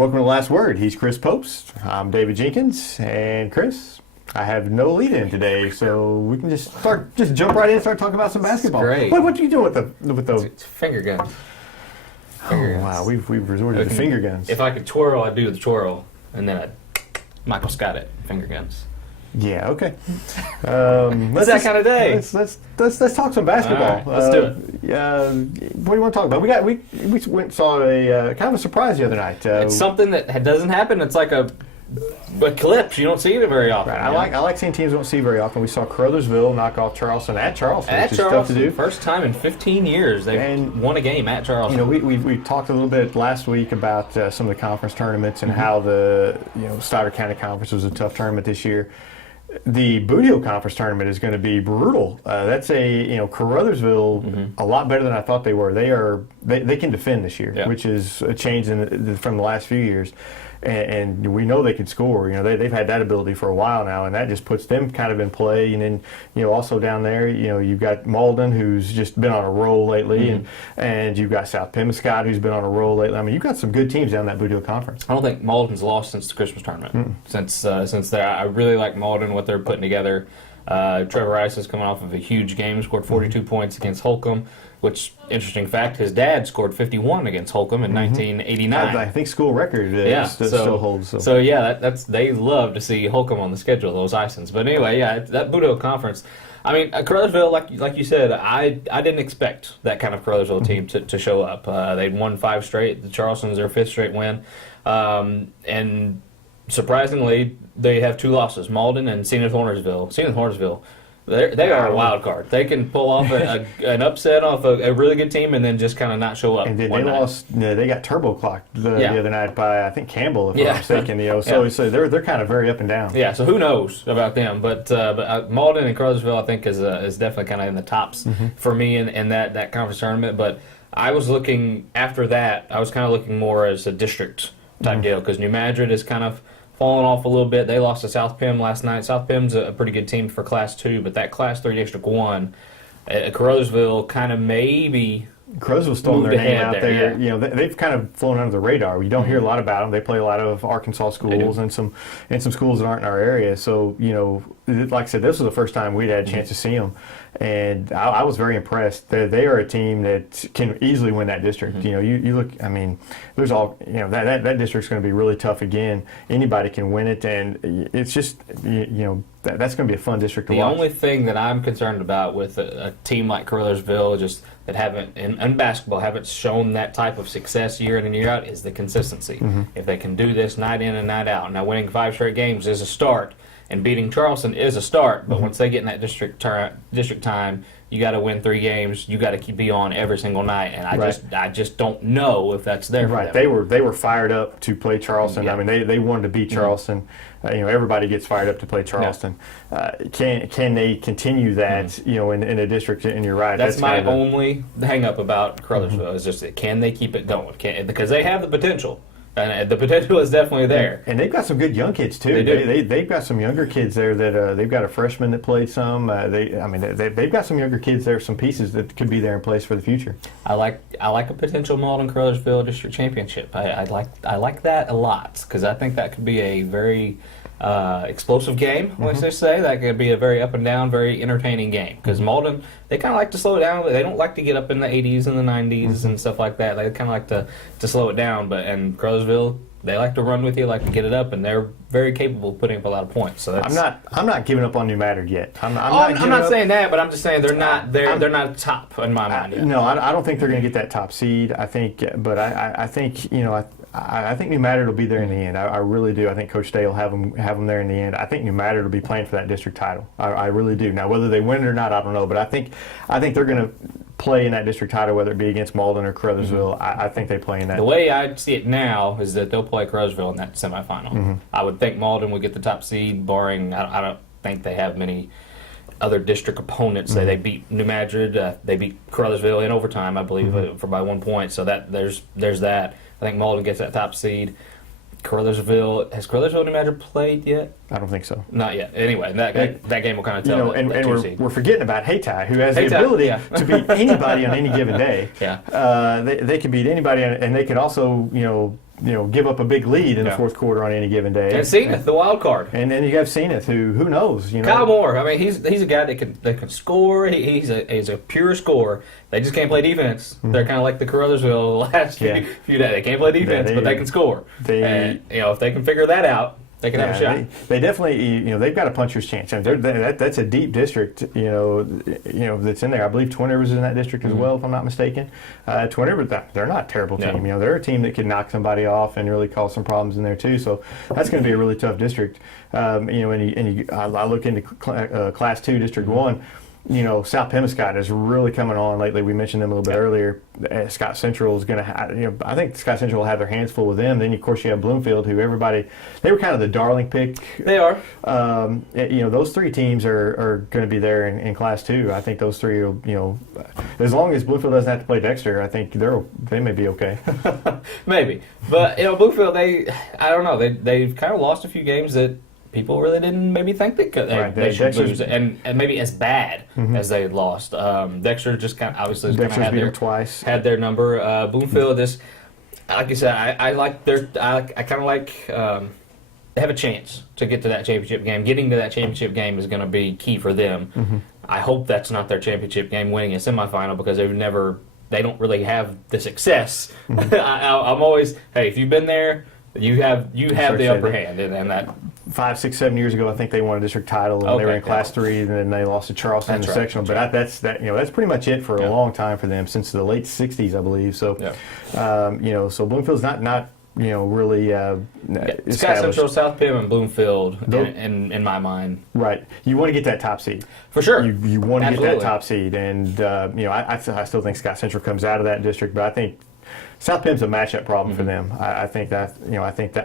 Welcome to Last Word. He's Chris Popes. I'm David Jenkins. And Chris, I have no lead in today, so we can just jump right in and start talking about some basketball. Great. What do you do with the It's finger guns. Oh, wow, we've resorted to finger guns. If I could twirl, I'd do the twirl, and then I'd Michael Scott it, finger guns. Yeah, okay. It's that kind of day. Let's talk some basketball. All right, let's do it. What do you want to talk about? We went and saw a kind of a surprise the other night. It's something that doesn't happen. It's like a eclipse. You don't see it very often. Right. I like seeing teams we don't see very often. We saw Crothersville knock off Charleston at Charleston, which is tough to do. First time in 15 years they've won a game at Charleston. You know, we talked a little bit last week about some of the conference tournaments and how the Stoddard County Conference was a tough tournament this year. The Boot Hill Conference tournament is going to be brutal. That's Crothersville a lot better than I thought they were. They can defend this year, which is a change from the last few years. And we know they can score. They've had that ability for a while now, and that just puts them kind of in play. And then, also down there, you've got Malden, who's just been on a roll lately, and you've got South Pemiscot, who's been on a roll lately. I mean, you've got some good teams down that Boot Hill Conference. I don't think Malden's lost since the Christmas tournament. Since I really like Malden, what they're putting together. Trevor Rice is coming off of a huge game, scored 42 points against Holcomb. Which, interesting fact, his dad scored 51 against Holcomb in 1989. I think school record still holds. So that's they love to see Holcomb on the schedule, those Isons. But anyway, that Boot Hill Conference. I mean, Crothersville, like you said, I didn't expect that kind of Crothersville team to show up. They'd won 5 straight. The Charleston's their 5th straight win. And surprisingly, they have 2 losses, Malden and Zenith Hornersville. Zenith Hornersville. They are a wild card. They can pull off an upset off a really good team and then just kind of not show up. And then they lost. They got turbo clocked the other night by I think Campbell, if I'm not mistaken. So they're kind of very up and down. Yeah. So who knows about them? But Malden and Crothersville I think is definitely kind of in the tops for me in that conference tournament. But I was looking after that. I was kind of looking more as a district type deal because New Madrid is kind of falling off a little bit. They lost to South Pim last night. South Pim's a pretty good team for Class 2, but that Class 3 District 1, Crothersville kind of maybe Crothersville's throwing their name out there. Yeah. They've kind of flown under the radar. You don't hear a lot about them. They play a lot of Arkansas schools and some schools that aren't in our area. So, like I said, this was the first time we'd had a chance to see them. And I was very impressed. They are a team that can easily win that district. You look. I mean, there's all. That district's going to be really tough again. Anybody can win it, and it's just that's going to be a fun district to watch. The only thing that I'm concerned about with a team like Crothersville, just that haven't in basketball haven't shown that type of success year in and year out, is the consistency. If they can do this night in and night out. Now, winning 5 straight games is a start. And beating Charleston is a start, but once they get in that district time, you got to win 3 games. You got to be on every single night, and I just don't know if that's there. Right, for them. They were fired up to play Charleston. Yeah. I mean, they wanted to beat Charleston. Everybody gets fired up to play Charleston. Can they continue that? In a district? And you're right. That's my only hang up about Crothersville is just can they keep it going? Because they have the potential. And the potential is definitely there. And they've got some good young kids, too. They do. They've got some younger kids there that they've got a freshman that played some. They've got some younger kids there, some pieces that could be there in place for the future. I like a potential Malden Crothersville district championship. I like that a lot because I think that could be a very explosive game, let's just say. That could be a very up and down, very entertaining game. Because Malden, they kind of like to slow it down. They don't like to get up in the 80s and the 90s and stuff like that. They kind of like to slow it down. And Crothersville, they like to run with you, like to get it up, and they're very capable of putting up a lot of points. So I'm not giving up on New Madrid yet. I'm not saying that, but I'm just saying they're not top in my mind yet. No, I don't think they're going to get that top seed. I think, but I think I think New Madrid will be there in the end. I really do. I think Coach Day will have them there in the end. I think New Madrid will be playing for that district title. I really do. Now, whether they win it or not, I don't know. But I think they're going to play in that district title, whether it be against Malden or Crothersville. I think they play in that. The way I see it now is that they'll play Crothersville in that semifinal. I would think Malden would get the top seed, barring I don't think they have many other district opponents. They beat New Madrid. They beat Crothersville in overtime, I believe, for by 1 point. So that there's that. I think Malden gets that top seed. Crothersville, has Crothersville New Madrid played yet? I don't think so. Not yet. Anyway, that game will kind of tell. And we're forgetting about Hayti, who has the ability to beat anybody on any given day. Yeah. They can beat anybody, and they can also give up a big lead in the Yeah. fourth quarter on any given day. And Zenith, the wild card. And then you have Zenith, who knows? Kyle Moore. I mean, he's a guy that can score. He's a pure scorer. They just can't play defense. They're kind of like the Caruthersville last few days. They can't play defense, but they can score. And if they can figure that out, they can have a shot. They definitely, they've got a puncher's chance. I mean, that's a deep district, that's in there. I believe Twin Rivers is in that district as well, if I'm not mistaken. Twin Rivers, they're not a terrible team. No. They're a team that could knock somebody off and really cause some problems in there too. So that's going to be a really tough district. I look into Class 2, District 1. South Pemiscot is really coming on lately. We mentioned them a little bit earlier. Scott Central is going to have, I think Scott Central will have their hands full with them. Then, of course, you have Bloomfield, who they were kind of the darling pick. They are. Those three teams are going to be there in Class 2. I think those three will, as long as Bloomfield doesn't have to play Dexter, I think they may be okay. Maybe. But, Bloomfield, I don't know. They've kind of lost a few games that people really didn't maybe think they should lose, and maybe as bad as they had lost. Dexter just kind of obviously had their number. Bloomfield is, like you said, I kind of like they have a chance to get to that championship game. Getting to that championship game is going to be key for them. I hope that's not their championship game, winning a semifinal, because they don't really have the success. I'm always, hey, if you've been there, you have the upper hand, and that 5, 6, 7 years ago, I think they won a district title, and they were in Class 3, and then they lost to Charleston in the sectional. But that's pretty much it for a long time for them, since the late '60s, I believe. So, so Bloomfield's not really Scott Central, South Pim, and Bloomfield in my mind. Right. You want to get that top seed. For sure. You want to get that top seed, and I still think Scott Central comes out of that district, but I think South Pim's a matchup problem for them. I think that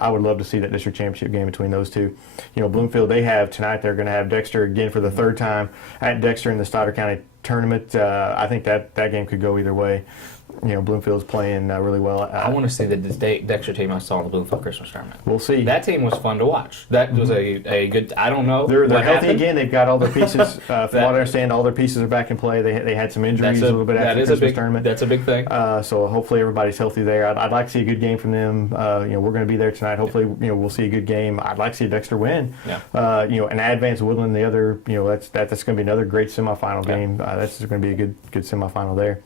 I would love to see that district championship game between those two. Bloomfield, they're going to have Dexter again for the third time at Dexter in the Stoddard County tournament. I think that game could go either way. Bloomfield's playing really well. I want to see the Dexter team I saw in the Bloomfield Christmas tournament. We'll see. That team was fun to watch. That was a good. I don't know. They're healthy again. They've got all their pieces. From what I understand, all their pieces are back in play. They had some injuries a little bit after the Christmas tournament. That's a big thing. So hopefully everybody's healthy there. I'd like to see a good game from them. We're going to be there tonight. Hopefully, we'll see a good game. I'd like to see Dexter win. Yeah. And Advance Woodland, the other. That's going to be another great semifinal game. That's going to be a good semifinal there.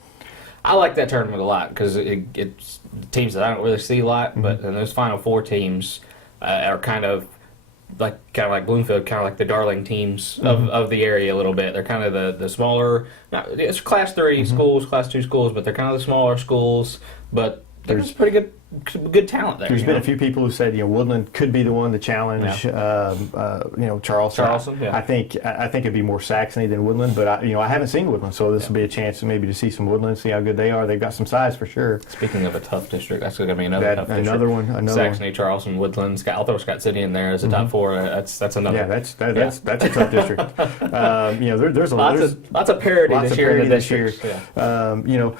I like that tournament a lot because it's teams that I don't really see a lot, but those Final Four teams are kind of like Bloomfield, kind of like the darling teams of the area a little bit. They're kind of the smaller, it's Class 3 schools, Class 2 schools, but they're kind of the smaller schools, but there's pretty good talent there. There's been a few people who said Woodland could be the one to challenge Charleston. Yeah. I think it'd be more Saxony than Woodland, but I haven't seen Woodland, so this will be a chance maybe to see some Woodland, see how good they are. They've got some size for sure. Speaking of a tough district, that's going to be another tough district. Another one. Saxony, Charleston, Woodland. I'll throw Scott City in there as a top four. That's another. Yeah, that's a tough district. There's lots of parity this year in the districts. Yeah.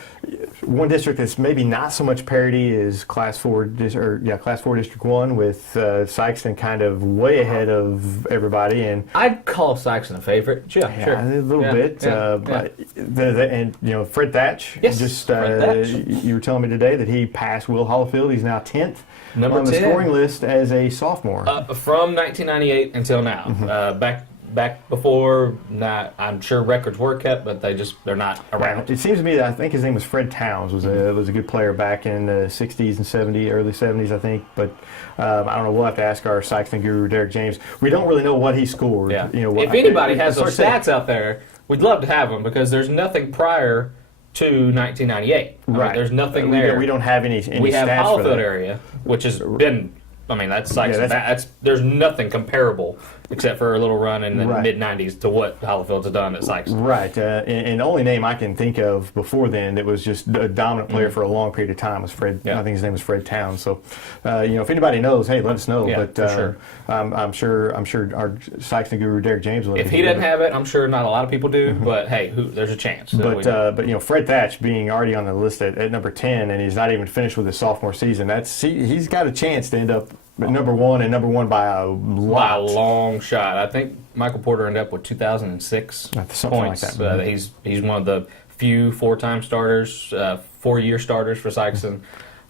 One district that's maybe not so much parity is Class 4 District 1 with Sykeston kind of way ahead of everybody, and I'd call Sykeston a favorite. Sure. A little bit. And Fred Thatch. Yes, Fred Thatch. You were telling me today that he passed Will Hollifield. He's now 10th on the scoring list as a sophomore. From 1998 until now. Back before, I'm sure records were kept, but they're not around. It seems to me that I think his name was Fred Towns, was a good player back in the 60s and 70s, early 70s, I think. But I don't know. We'll have to ask our Sykeston guru, Derek James. We don't really know what he scored. Yeah. If anybody has those stats out there, we'd love to have them because there's nothing prior to 1998. Right. There's nothing there. We don't have any We have stats for Hollifield that. area, which has been. That's Sykeston. There's nothing comparable except for a little run in the mid '90s to what Hollifield's done at Sykeston. Right, and the only name I can think of before then that was just a dominant player for a long period of time was Fred. Yeah. I think his name was Fred Towns. So, if anybody knows, hey, let us know. Yeah, but for sure. I'm sure our Sykeston guru Derek James will. If he doesn't have it, I'm sure not a lot of people do. But hey, there's a chance. But Fred Thatch being already on the list at number 10, and he's not even finished with his sophomore season. He's got a chance to end up number one by a lot. By a long shot. I think Michael Porter ended up with 2006 Something points. like that. He's one of the few four-time starters, 4-year starters for Sykeston.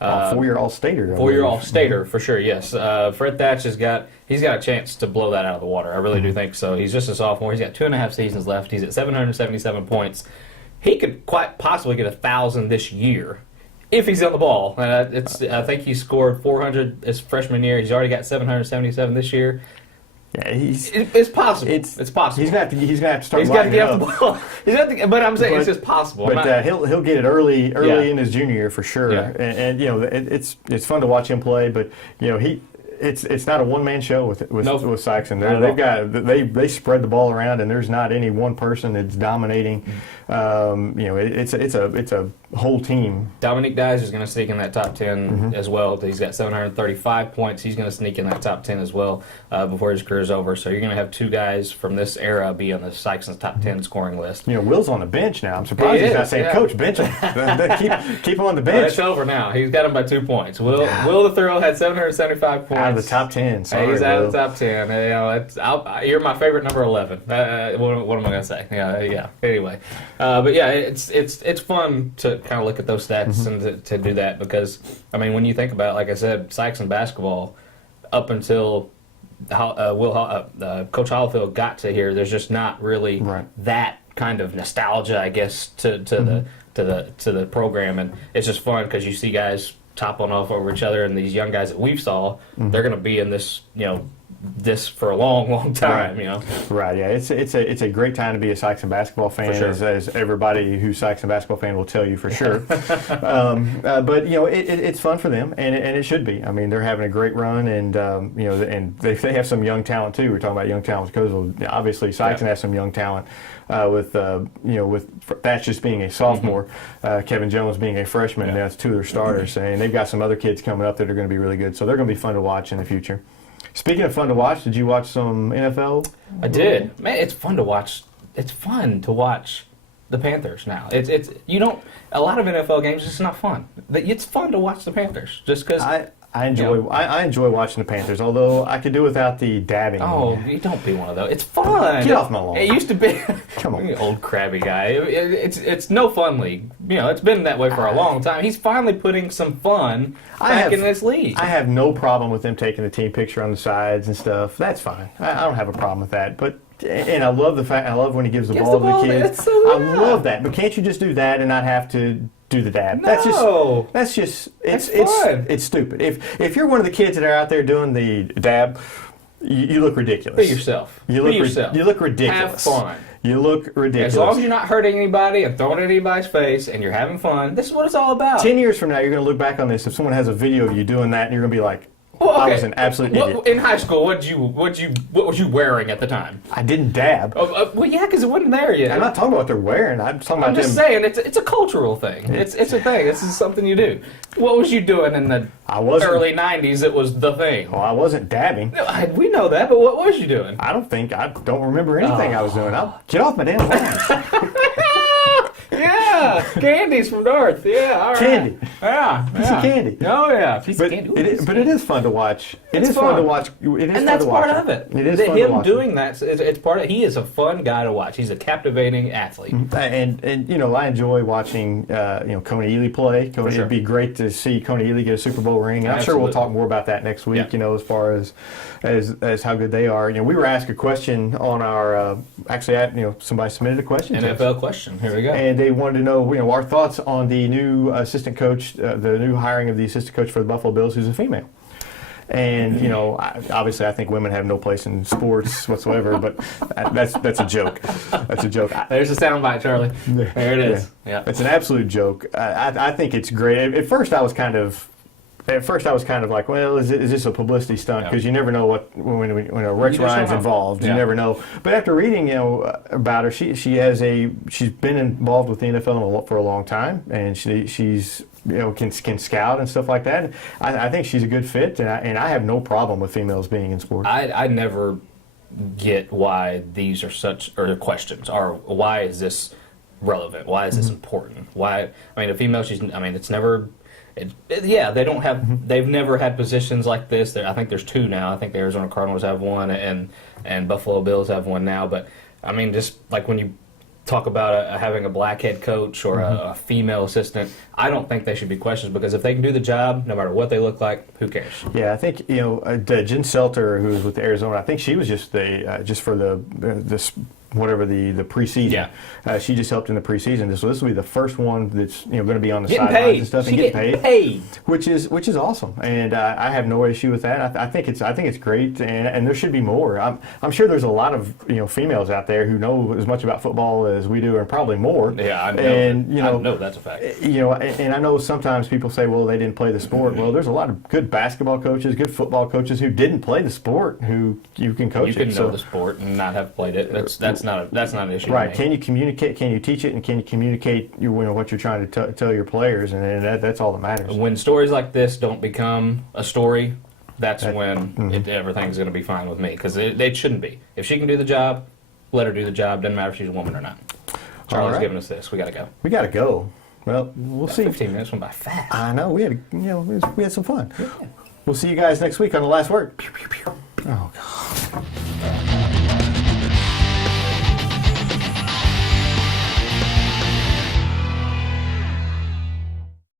Four-year All-Stater. Four-year All-Stater for sure. Yes, Fred Thatch he's got a chance to blow that out of the water. I really do think so. He's just a sophomore. He's got 2.5 seasons left. He's at 777 points. He could quite possibly get 1,000 this year if he's on the ball. I think he scored 400 his freshman year. He's already got 777 this year. Yeah, it's possible. It's possible. He's gonna have to start. He's got to get off the ball. But I'm saying it's just possible. But he'll get it early in his junior year for sure. Yeah. And it's fun to watch him play. But it's not a one-man show with Sykes. They spread the ball around, and there's not any one person that's dominating. It's a whole team. Dominique Dyes is going to sneak in that top 10 as well. He's got 735 points. He's going to sneak in that top 10 as well before his career's over. So you're going to have two guys from this era be on the Sykes' top 10 scoring list. Will's on the bench now. I'm surprised he's not saying, "Coach, bench him. keep him on the bench." It's over now. He's got him by 2 points. Will the Thrill had 775 points. Out of the top 10. Sorry, he's out of the top 10. You're my favorite number 11. What am I going to say? Yeah. Anyway. But yeah, it's fun to kind of look at those stats and to do that because, I mean, when you think about it, like I said, Sykes in basketball, up until Coach Hollifield got to here, there's just not really that kind of nostalgia, I guess, to the program, and it's just fun because you see guys toppling off over each other, and these young guys that we've saw, they're going to be in this, this for a long time, Right, yeah. It's a great time to be a Sykes basketball fan, sure. as everybody who's Sykes basketball fan will tell you for sure. But it's fun for them, and it should be. I mean, they're having a great run, and and they have some young talent too. We're talking about young talent with Coastal. Obviously, Sykes has some young talent with Thatch just being a sophomore, Kevin Jones being a freshman. That's two of their starters, and they've got some other kids coming up that are going to be really good. So they're going to be fun to watch in the future. Speaking of fun to watch, did you watch some NFL? I did. Man, it's fun to watch. It's fun to watch the Panthers now. It's a lot of NFL games. It's not fun. It's fun to watch the Panthers just because. I enjoy watching the Panthers, although I could do without the dabbing. Oh, you don't be one of those. It's fun. Get off my lawn. It used to be. Come on, you old crabby guy. It's no fun league. It's been that way for a long time. He's finally putting some fun back in this league. I have no problem with them taking the team picture on the sides and stuff. That's fine. I don't have a problem with that. And I love the fact. I love when he gives the ball to the kids. I love that. But can't you just do that and not have to do the dab? No. That's just fun. It's stupid. If you're one of the kids that are out there doing the dab, you look ridiculous. Be yourself. You look ridiculous. Have fun. You look ridiculous. As long as you're not hurting anybody and throwing it in anybody's face and you're having fun, this is what it's all about. 10 years from now, you're going to look back on this. If someone has a video of you doing that, and you're going to be like, well, okay. I was an absolute idiot. In high school, what was you wearing at the time? I didn't dab. Well, yeah, because it wasn't there yet. I'm not talking about what they're wearing. I'm talking about I'm just saying, it's a cultural thing. It's a thing. This is something you do. What was you doing in the early 90s? It was the thing. Well, I wasn't dabbing. No, we know that, but what was you doing? I don't remember anything I was doing. Get off my damn lawn. Yeah, candies from North. Yeah, all right. Candy. Yeah, piece of candy. Oh yeah, piece of candy. But it is fun to watch. It's fun to watch. And that's part of it. It is fun to watch. Him doing that. It's part of. He is a fun guy to watch. He's a captivating athlete. And I enjoy watching Coney Ely play. Sure. It'd be great to see Coney Ely get a Super Bowl ring. I'm sure we'll talk more about that next week. Yeah. As far as how good they are. We were asked a question on our somebody submitted a question. NFL question. Here we go. And they wanted to know our thoughts on the new assistant coach, the new hiring of the assistant coach for the Buffalo Bills, who's a female. And obviously, I think women have no place in sports whatsoever. But that's a joke. That's a joke. There's a soundbite, Charlie. There it is. Yeah. It's an absolute joke. I think it's great. At first, I was kind of like, well, is this a publicity stunt? Because you never know when Rex Ryan's involved. You never know. But after reading about her, she's been involved with the NFL for a long time, and she's can scout and stuff like that. And I think she's a good fit, and I have no problem with females being in sports. I never get why these are the questions are why is this relevant? Why is this important? Why? I mean, a female. It's never. They don't have. They've never had positions like this. I think there's two now. I think the Arizona Cardinals have one, and Buffalo Bills have one now. But I mean, just like when you talk about having a black head coach or a female assistant, I don't think they should be questioned, because if they can do the job, no matter what they look like, who cares? Yeah, I think Jen Selter, who was with Arizona, I think she was just just for the preseason. Yeah. She just helped in the preseason. So this will be the first one that's going to be on the Getting sidelines paid. and stuff She and getting getting paid, paid. which is awesome. And I have no issue with that. I think it's great, and there should be more. I'm sure there's a lot of females out there who know as much about football as we do, and probably more. Yeah, I know. And I know that's a fact. And I know sometimes people say, well, they didn't play the sport. Well, there's a lot of good basketball coaches, good football coaches who didn't play the sport who you can coach. You can it. know the sport and not have played it. That's not an issue. Right? Can you communicate? Can you teach it? And can you communicate what you're trying to tell your players? And that's all that matters. When stories like this don't become a story, that's when everything's going to be fine with me, because they shouldn't be. If she can do the job, let her do the job. Doesn't matter if she's a woman or not. Charlie's right. giving us this. We got to go. We got to go. Well, we'll see. 15 minutes went by fast. I know we had we had some fun. Yeah. We'll see you guys next week on The Last Word. Oh God.